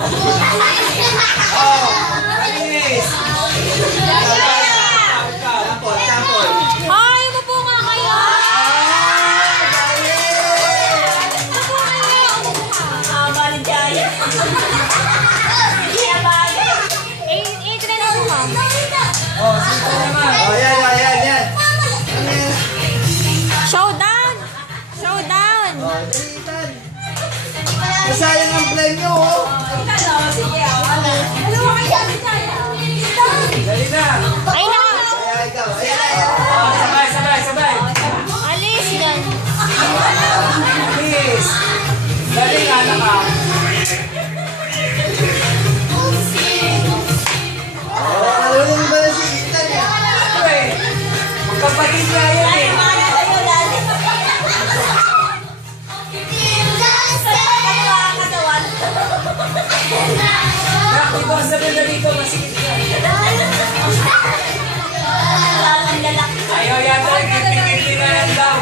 Oh, bilis. Sample. Ay, umupo nga kayo. Umupo kayo. Haba ni Jaya. Kaya bagay. Try na mo, ma'am. Oh, simple naman. Oh, yan. Showdown. Showdown. Oh, dalitan. Masayang ang play nyo, oh. Sige, Dali na. ay na. Ayan, ikaw. Ayan. Oh, sabay. Alis yan. Please. Dali nga na ka. Oh, kalulong ba na si Ethan, eh? Ito eh. Magkapatid nga yan eh. Ito ang sabi na dito, masikip ka. Ayaw yata, gipin na yan daw.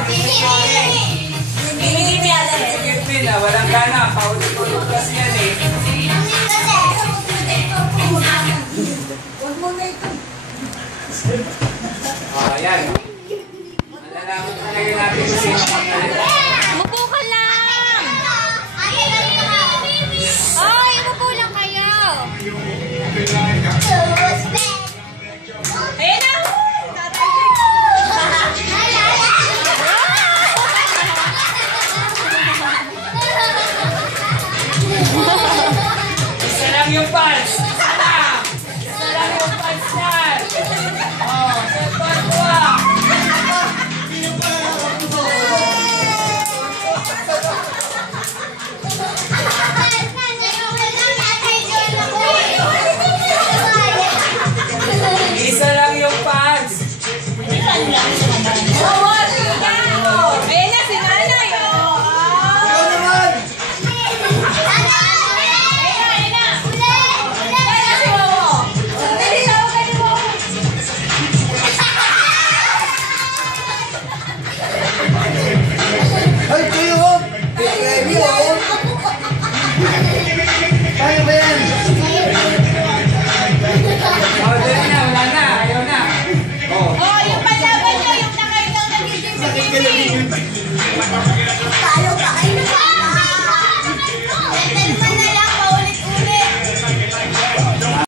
Gipin na, walang gana. Paulit-ulit kasi yan eh. Ayan. Malalaman talaga natin kung sino magkakalit. Umupo ka lang. Ay, umupo lang kayo. Ayan na. Isa lang yung pulse.